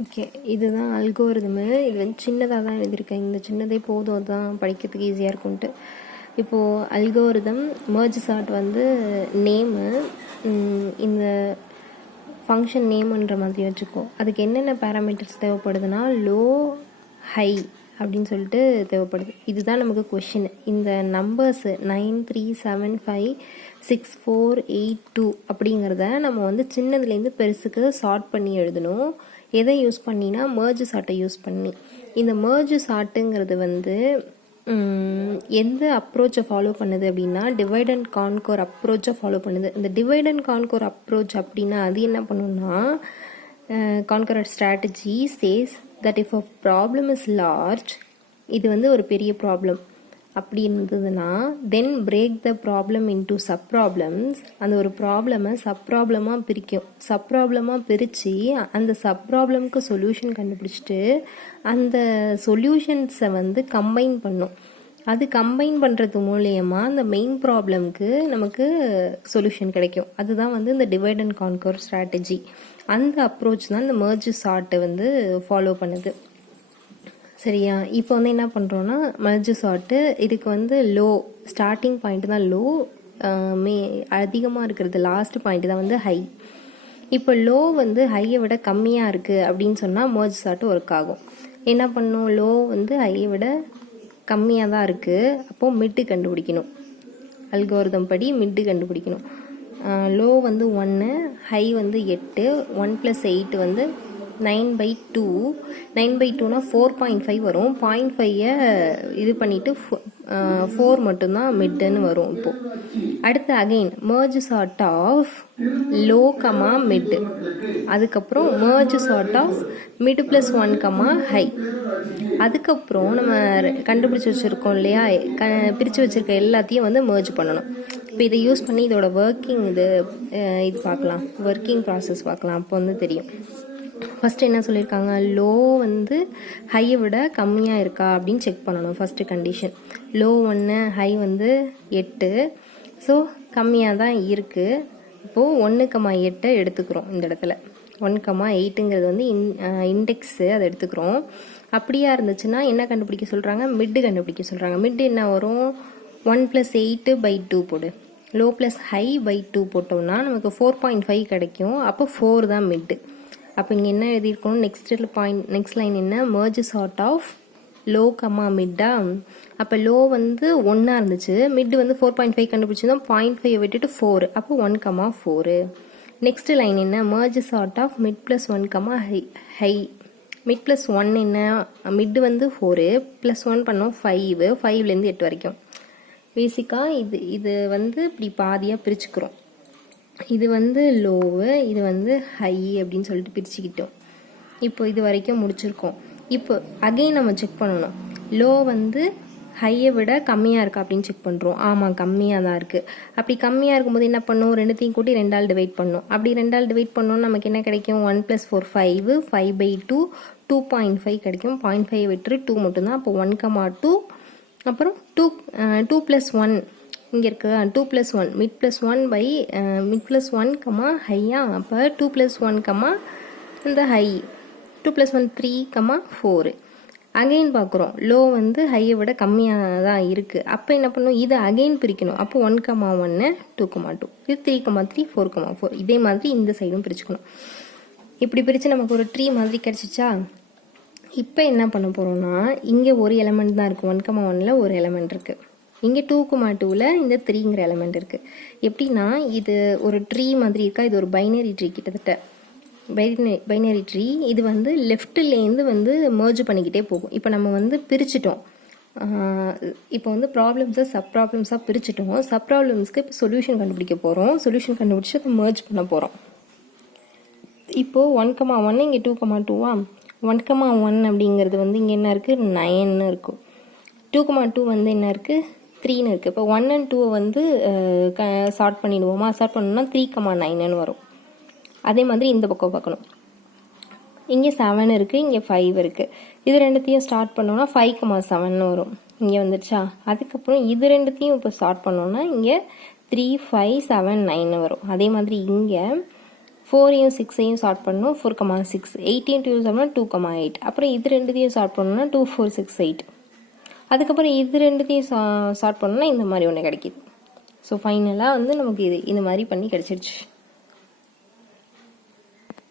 Okay, இதுதான் அல்கோரிதமு. இது வந்து சின்னதாக தான் எழுதியிருக்கேன். இந்த சின்னதே போதும், அதுதான் படிக்கிறதுக்கு ஈஸியாக இருக்கும்ன்ட்டு. இப்போது அல்கோரிதம் மெர்ஜ் சார்ட் வந்து நேமு, இந்த ஃபங்க்ஷன் நேமுன்ற மாதிரி வச்சுக்கோ. அதுக்கு என்னென்ன பேராமீட்டர்ஸ் தேவைப்படுதுன்னா லோ, ஹை அப்படின்னு சொல்லிட்டு தேவைப்படுது. இதுதான் நமக்கு கொஷின். இந்த நம்பர்ஸு 9, 3, 7, 5, 6, 4, 8, 2 அப்படிங்கிறத நம்ம வந்து சின்னதுலேருந்து பெருசுக்கு சார்ட் பண்ணி எழுதணும். எதை யூஸ் பண்ணினா மெர்ஜ் சார்ட்டை யூஸ் பண்ணி. இந்த மெர்ஜ் சார்ட்டுங்கிறது வந்து எந்த அப்ரோச்சை ஃபாலோ பண்ணுது அப்படின்னா டிவைட் அண்ட் கான்கோர் அப்ரோச்சை ஃபாலோ பண்ணுது. இந்த டிவைட் அண்ட் கான்கோர் அப்ரோச் அப்படின்னா அது என்ன பண்ணுன்னா conquer strategy says that if a problem is large, இது வந்து ஒரு பெரிய ப்ராப்ளம் அப்படி இருந்ததுன்னா then break the problem into sub problems. அந்த ஒரு ப்ராப்ளமை சப் ப்ராப்ளமாக பிரிக்கும். சப் ப்ராப்ளமாக பிரித்து அந்த சப் ப்ராப்ளம்க்கு சொல்யூஷன் கண்டுபிடிச்சிட்டு அந்த சொல்யூஷன்ஸை வந்து கம்பைன் பண்ணும். அது கம்பைன் பண்ணுறது மூலயமா அந்த மெயின் ப்ராப்ளம்க்கு நமக்கு சொல்யூஷன் கிடைக்கும். அதுதான் வந்து இந்த டிவைட் அண்ட் கான்கர் ஸ்ட்ராட்டஜி. அந்த அப்ரோச் தான் இந்த மெர்ஜ் சார்ட்டை வந்து ஃபாலோ பண்ணுது. சரியா? இப்போ வந்து என்ன பண்ணுறோன்னா மெர்ஜ் சார்ட்டு இதுக்கு வந்து லோ, ஸ்டார்டிங் பாயிண்ட் தான் லோ, அதிகமாக இருக்கிறது லாஸ்ட் பாயிண்ட் தான் வந்து ஹை. இப்போ லோ வந்து ஹையை விட கம்மியாக இருக்குது அப்படின்னு சொன்னால் மெர்ஜ் சார்ட்டு ஒர்க் ஆகும். என்ன பண்ணும், லோ வந்து ஹையை விட கம்மியாக தான் இருக்குது, அப்போது மிட்டு கண்டுபிடிக்கணும். அல்கோரிதம் படி மிட்டு கண்டுபிடிக்கணும். லோ வந்து 1, ஹை வந்து 8, 1 + 8 வந்து 9/2. 9/2னா 4.5 வரும். 0.5 இது பண்ணிவிட்டு 4 மட்டும்தான் மிட்டுன்னு வரும். இப்போது அடுத்து again merge sort of low comma mid, அதுக்கப்புறம் merge sort of mid +1 comma high. அதுக்கப்புறம் நம்ம கண்டுபிடிச்சி வச்சுருக்கோம் இல்லையா, பிரித்து வச்சுருக்க எல்லாத்தையும் வந்து மெர்ஜ் பண்ணணும். இப்போ இதை யூஸ் பண்ணி இதோட ஒர்க்கிங் இது பார்க்கலாம், ஒர்க்கிங் ப்ராசஸ் பார்க்கலாம். அப்போ வந்து தெரியும். ஃபஸ்ட்டு என்ன சொல்லியிருக்காங்க, லோ வந்து ஹையை விட கம்மியாக இருக்கா அப்படின்னு செக் பண்ணணும். ஃபஸ்ட்டு கண்டிஷன் லோ 1, ஹை வந்து 8, ஸோ கம்மியாக தான் இருக்குது. இப்போது 1,8 எடுத்துக்கிறோம். இந்த இடத்துல 1,8ங்கிறது வந்து இண்டெக்ஸு, அதை எடுத்துக்கிறோம். அப்படியா இருந்துச்சுன்னா என்ன கண்டுபிடிக்க சொல்கிறாங்க, மிட்டு கண்டுபிடிக்க சொல்கிறாங்க. மிட்டு என்ன வரும், 1 + 8/2 போடு. லோ + ஹை/2 போட்டோம்னா நமக்கு 4.5 கிடைக்கும். அப்போ 4 தான் மிட்டு. அப்போ இங்கே என்ன எழுதியிருக்கணும், நெக்ஸ்ட் லைன் என்ன, merge sort of low comma மிட்டா. அப்போ லோ வந்து 1 இருந்துச்சு, மிட் வந்து 4.5 கண்டுபிடிச்சதும் 0.5 விட்டுட்டு 4, அப்போ 1,4. நெக்ஸ்ட் லைன் என்ன, merge sort of mid +1 comma high. Mid +1 என்ன, மிட் வந்து 4 +1 பண்ணோம் 5, 5லேருந்து 8 வரைக்கும். பேசிக்காக இது வந்து இப்படி பாதியாக பிரிச்சுக்கிறோம். இது வந்து லோவு, இது வந்து ஹை அப்படின்னு சொல்லிட்டு பிரிச்சுக்கிட்டோம். இப்போ இது வரைக்கும் முடிச்சிருக்கோம். இப்போ அகைன் நம்ம செக் பண்ணணும், லோ வந்து ஹையை விட கம்மியாக இருக்கா அப்படின்னு செக் பண்ணுறோம். ஆமாம், கம்மியாக தான் இருக்குது. அப்படி கம்மியாக இருக்கும்போது என்ன பண்ணும், ரெண்டுத்தையும் கூட்டி 2ஆல் டிவைட் பண்ணும். அப்படி 2ஆல் டிவைட் பண்ணோம்னா நமக்கு என்ன கிடைக்கும், 1 + 4 5, 5/2 2.5 கிடைக்கும். 0.5 விட்டு 2 மட்டும்தான். அப்போ 1,2, அப்புறம் 2 + 1 இங்கே இருக்கு, 2 + 1 மிட் +1 கமா ஹையா. அப்போ 2 + 1 கமா இந்த ஹை, 2 + 1 3, 4. அகெயின் பார்க்குறோம், லோ வந்து ஹையை விட கம்மியாக தான் இருக்குது. அப்போ என்ன பண்ணும், இதை அகெயின் பிரிக்கணும். அப்போ 1,1 2,2, இது 3,3 4,4. இதே மாதிரி இந்த சைடும் பிரிச்சுக்கணும். இப்படி பிரித்து நமக்கு ஒரு ட்ரீ மாதிரி கிடச்சிச்சா. இப்போ என்ன பண்ண போகிறோம்னா, இங்கே ஒரு எலமெண்ட் தான் இருக்குது, 1,1ல் ஒரு எலமெண்ட் இருக்குது. இங்கே 2,2ல் இந்த 3ங்கிற எலமெண்ட் இருக்குது. எப்படின்னா இது ஒரு ட்ரீ மாதிரி இருக்கா, இது ஒரு பைனரி ட்ரீ, கிட்டத்தட்ட பைனரி ட்ரீ. இது வந்து லெஃப்ட்லேருந்து வந்து மெர்ஜ் பண்ணிக்கிட்டே போகும். இப்போ நம்ம வந்து பிரிச்சுட்டோம். இப்போ வந்து ப்ராப்ளம்ஸை சப் ப்ராப்ளம்ஸாக பிரிச்சுட்டோம். சப் ப்ராப்ளம்ஸ்க்கு இப்போ சொல்யூஷன் கண்டுபிடிக்க போகிறோம். சொல்யூஷன் கண்டுபிடிச்சி அதை மெர்ஜ் பண்ண போகிறோம். இப்போது 1,1 இங்கே 2,2வா. 1,1 அப்படிங்கிறது வந்து இங்கே என்ன இருக்குது, 9 இருக்கும். 2,2 வந்து என்ன இருக்குது, 3ன்னு இருக்குது. இப்போ 1 and 2 வந்து சார்ட் பண்ணிடுவோமா. சார்ட் பண்ணோம்னா 3,9ன்னு வரும். அதே மாதிரி இந்த பக்கம் பார்க்கணும், இங்கே 7 இருக்குது, இங்கே 5 இருக்குது. இது ரெண்டுத்தையும் ஸ்டார்ட் பண்ணோன்னா 5,7ன்னு வரும். இங்கே வந்துடுச்சா. அதுக்கப்புறம் இது ரெண்டுத்தையும் இப்போ ஸ்டார்ட் பண்ணோன்னா இங்கே 3, 5, 7, 9 வரும். அதே மாதிரி இங்கே 4ஐயும் 6ஐயும் சால்வ் பண்ணணும் 4,6 8ஐயும் 2 சால்வ் 2,8 அப்புறம் இது ரெண்டுத்தையும் சால்வ் பண்ணணும்னா 2 4 6 8 அதுக்கப்புறம் இது ரெண்டுத்தையும் சால்வ் பண்ணணும்னா இந்த மாதிரி ஒன்று கிடைக்கிது ஸோ ஃபைனலாக வந்து நமக்கு இது இந்த மாதிரி பண்ணி கிடச்சிருச்சு